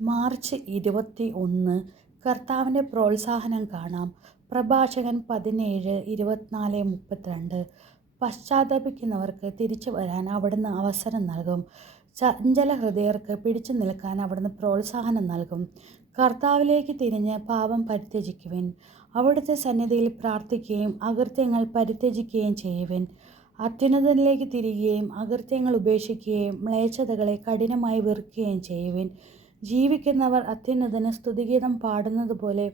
March 21 കർത്താവിൻ്റെ പ്രോത്സാഹനം കാണാം. പ്രഭാഷകൻ 17:24-32. പശ്ചാത്തപിക്കുന്നവർക്ക് തിരിച്ചു വരാൻ അവിടുന്ന് അവസരം നൽകും. ചഞ്ചല ഹൃദയർക്ക് പിടിച്ചു നിൽക്കാൻ അവിടുന്ന് പ്രോത്സാഹനം നൽകും. കർത്താവിലേക്ക് തിരിഞ്ഞ് പാപം പരിത്യജിക്കുവിൻ. അവിടുത്തെ സന്നിധിയിൽ പ്രാർത്ഥിക്കുകയും അകൃത്യങ്ങൾ പരിത്യജിക്കുകയും ചെയ്യുവിൻ. അത്യുന്നതനിലേക്ക് തിരികുകയും അകൃത്യങ്ങൾ ഉപേക്ഷിക്കുകയും മ്ലേച്ഛതകളെ കഠിനമായി വെറുക്കുകയും ചെയ്യുവിൻ. ജീവിക്കുന്നവർ അത്യുന്നതന് സ്തുതിഗീതം പാടുന്നത് പോലെ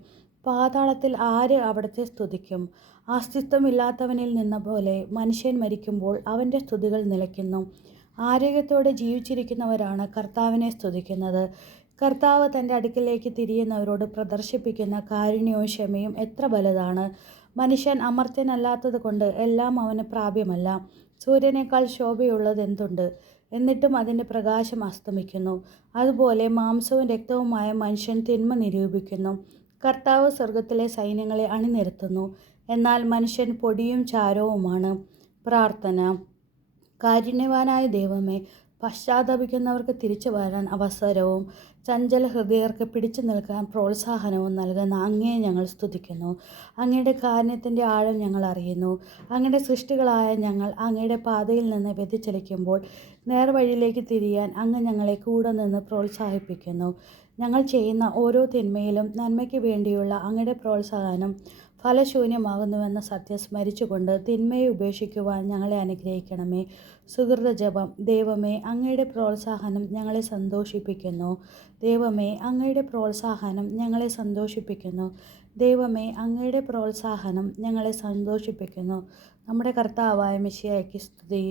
പാതാളത്തിൽ ആര് അവിടുത്തെ സ്തുതിക്കും? അസ്തിത്വമില്ലാത്തവനിൽ നിന്ന പോലെ മനുഷ്യൻ മരിക്കുമ്പോൾ അവൻ്റെ സ്തുതികൾ നിലയ്ക്കുന്നു. ആരോഗ്യത്തോടെ ജീവിച്ചിരിക്കുന്നവരാണ് കർത്താവിനെ സ്തുതിക്കുന്നത്. കർത്താവ് തൻ്റെ അടുക്കിലേക്ക് തിരിയുന്നവരോട് പ്രദർശിപ്പിക്കുന്ന കാരുണ്യവും ക്ഷമയും എത്ര വലുതാണ്! മനുഷ്യൻ അമർത്യനല്ലാത്തത് കൊണ്ട് എല്ലാം അവന് പ്രാപ്യമല്ല. സൂര്യനേക്കാൾ ശോഭയുള്ളതെന്തുണ്ട്? എന്നിട്ടും അതിൻ്റെ പ്രകാശം അസ്തമിക്കുന്നു. അതുപോലെ മാംസവും രക്തവുമായ മനുഷ്യൻ തിന്മ നിരൂപിക്കുന്നു. കർത്താവ് സ്വർഗത്തിലെ സൈന്യങ്ങളെ അണിനിരത്തുന്നു. എന്നാൽ മനുഷ്യൻ പൊടിയും ചാരവുമാണ്. പ്രാർത്ഥന. കാരുണ്യവാനായ ദൈവമേ, പശ്ചാത്തപിക്കുന്നവർക്ക് തിരിച്ചു വരാൻ അവസരവും ചഞ്ചല ഹൃദയർക്ക് പിടിച്ചു നിൽക്കാൻ പ്രോത്സാഹനവും നൽകുന്ന അങ്ങയെ ഞങ്ങൾ സ്തുതിക്കുന്നു. അങ്ങയുടെ കാരുണ്യത്തിൻ്റെ ആഴം ഞങ്ങൾ അറിയുന്നു. അങ്ങയുടെ സൃഷ്ടികളായ ഞങ്ങൾ അങ്ങയുടെ പാതയിൽ നിന്ന് വ്യതിചലിക്കുമ്പോൾ നേർവഴിയിലേക്ക് തിരിയാൻ അങ്ങ് ഞങ്ങളെ കൂടെ നിന്ന് പ്രോത്സാഹിപ്പിക്കുന്നു. ഞങ്ങൾ ചെയ്യുന്ന ഓരോ തിന്മയിലും നന്മയ്ക്ക് വേണ്ടിയുള്ള അങ്ങയുടെ പ്രോത്സാഹനം ഫലശൂന്യമാകുന്നുവെന്ന സത്യം സ്മരിച്ചുകൊണ്ട് തിന്മയെ ഉപേക്ഷിക്കുവാൻ ഞങ്ങളെ അനുഗ്രഹിക്കണമേ. സുഹൃത ജപം. ദൈവമേ, അങ്ങയുടെ പ്രോത്സാഹനം ഞങ്ങളെ സന്തോഷിപ്പിക്കുന്നു. ദൈവമേ, അങ്ങയുടെ പ്രോത്സാഹനം ഞങ്ങളെ സന്തോഷിപ്പിക്കുന്നു. ദൈവമേ, അങ്ങയുടെ പ്രോത്സാഹനം ഞങ്ങളെ സന്തോഷിപ്പിക്കുന്നു. നമ്മുടെ കർത്താവായ മിശിഹായ്ക്ക് സ്തുതി.